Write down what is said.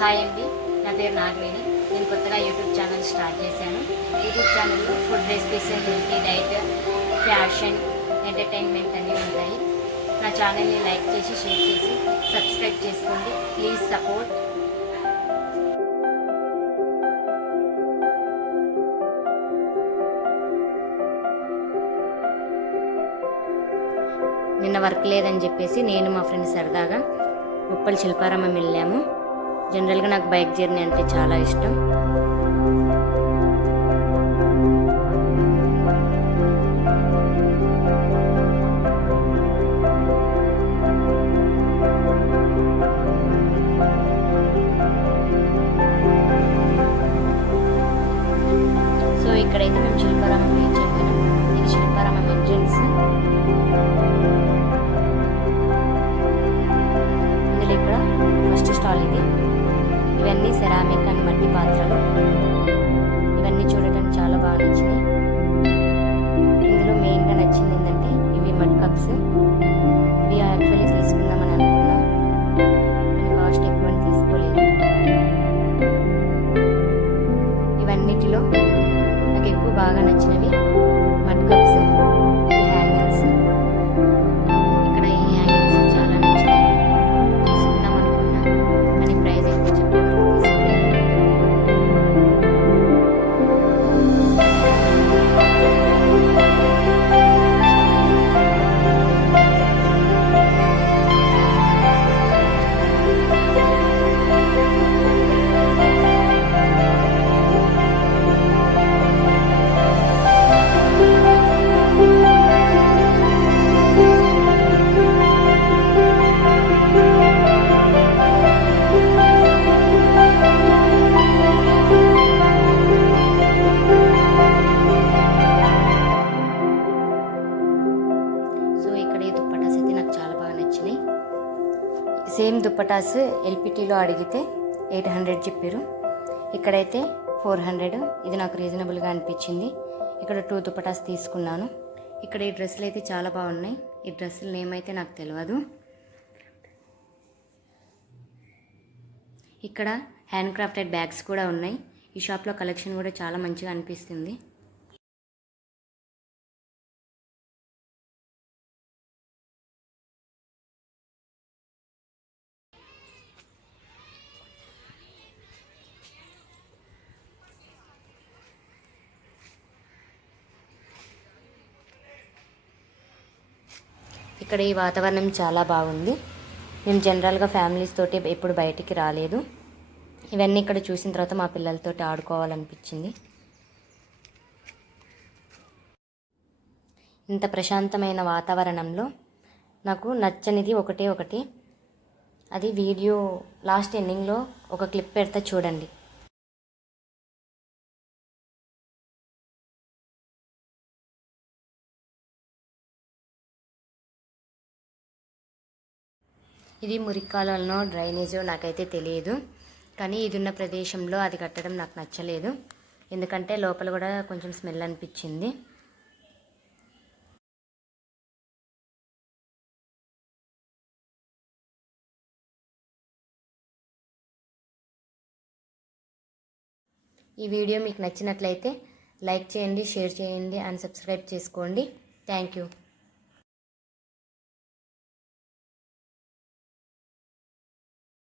Hi అండి, నా పేరు నాగవేణి. నేను కొత్తగా యూట్యూబ్ ఛానల్ స్టార్ట్ చేశాను. యూట్యూబ్ ఛానల్లో food recipes, healthy diet, fashion, entertainment అన్నీ ఉంటాయి. నా ఛానల్ని లైక్ చేసి, షేర్ చేసి, సబ్స్క్రైబ్ చేసుకోండి. Please support. నిన్న వర్క్ లేదని చెప్పేసి నేను మా ఫ్రెండ్ సరదాగా ఉప్పల్ శిల్పారామం వెళ్ళాము. జనరల్గా నాకు బైక్ జర్నీ అంటే చాలా ఇష్టం. సో ఇక్కడైతే మేము శిల్పారామం రీచ్ అయిపోయినాం. ఇది శిల్పారామం ఎంట్రన్స్. ఇందులో ఇక్కడ ఫస్ట్ స్టాల్ ఇది. ఇవన్నీ సెరామిక్ అండ్ మట్టి పాత్రలు. ఇవన్నీ చూడటానికి చాలా బాగా నచ్చినాయి. ఇందులో మెయిన్గా నచ్చింది ఏంటంటే ఇవి మడ్ కప్స్. ఇవి యాక్చువల్లీ తీసుకుందామని అనుకున్నాం, కానీ కాస్ట్ ఎక్కువ అని తీసుకోలేదు. ఇవన్నిటిలో నాకు ఎక్కువ బాగా నచ్చినవి మడ్ కప్స్, ఈ హ్యాంగింగ్స్. ఇక్కడ ఈ హ్యాంగింగ్స్ చాలా నచ్చినాయి. తీసుకుందాం అనుకున్నా, కానీ ప్రైస్ ఎక్కువ చెప్పే వరకు తీసుకోలేదు. సో ఇక్కడ ఈ దుప్పటాస్ అయితే నాకు చాలా బాగా నచ్చినాయి. సేమ్ దుప్పటాస్ ఎల్పిటీలో అడిగితే 800 చెప్పారు. ఇక్కడైతే 400. ఇది నాకు రీజనబుల్గా అనిపించింది. ఇక్కడ 2 దుప్పటాస్ తీసుకున్నాను. ఇక్కడ ఈ డ్రెస్సులు అయితే చాలా బాగున్నాయి. ఈ డ్రెస్సుల నేమ్ అయితే నాకు తెలియదు. ఇక్కడ హ్యాండ్ క్రాఫ్టెడ్ బ్యాగ్స్ కూడా ఉన్నాయి. ఈ షాప్లో కలెక్షన్ కూడా చాలా మంచిగా అనిపిస్తుంది. ఇక్కడ ఈ వాతావరణం చాలా బాగుంది. మేము జనరల్గా ఫ్యామిలీస్ తోటి ఎప్పుడు బయటికి రాలేదు. ఇవన్నీ ఇక్కడ చూసిన తర్వాత మా పిల్లలతో ఆడుకోవాలనిపించింది. ఇంత ప్రశాంతమైన వాతావరణంలో నాకు నచ్చనిది ఒకటి. అది వీడియో లాస్ట్ ఎండింగ్లో ఒక క్లిప్ పెడతా చూడండి. ఇది మురికాలనో డ్రైనేజో నాకైతే తెలియదు, కానీ ఇది ఉన్న ప్రదేశంలో అది కట్టడం నాకు నచ్చలేదు. ఎందుకంటే లోపల కూడా కొంచెం స్మెల్ అనిపించింది. ఈ వీడియో మీకు నచ్చినట్లయితే లైక్ చేయండి, షేర్ చేయండి అండ్ సబ్స్క్రైబ్ చేసుకోండి. Thank you.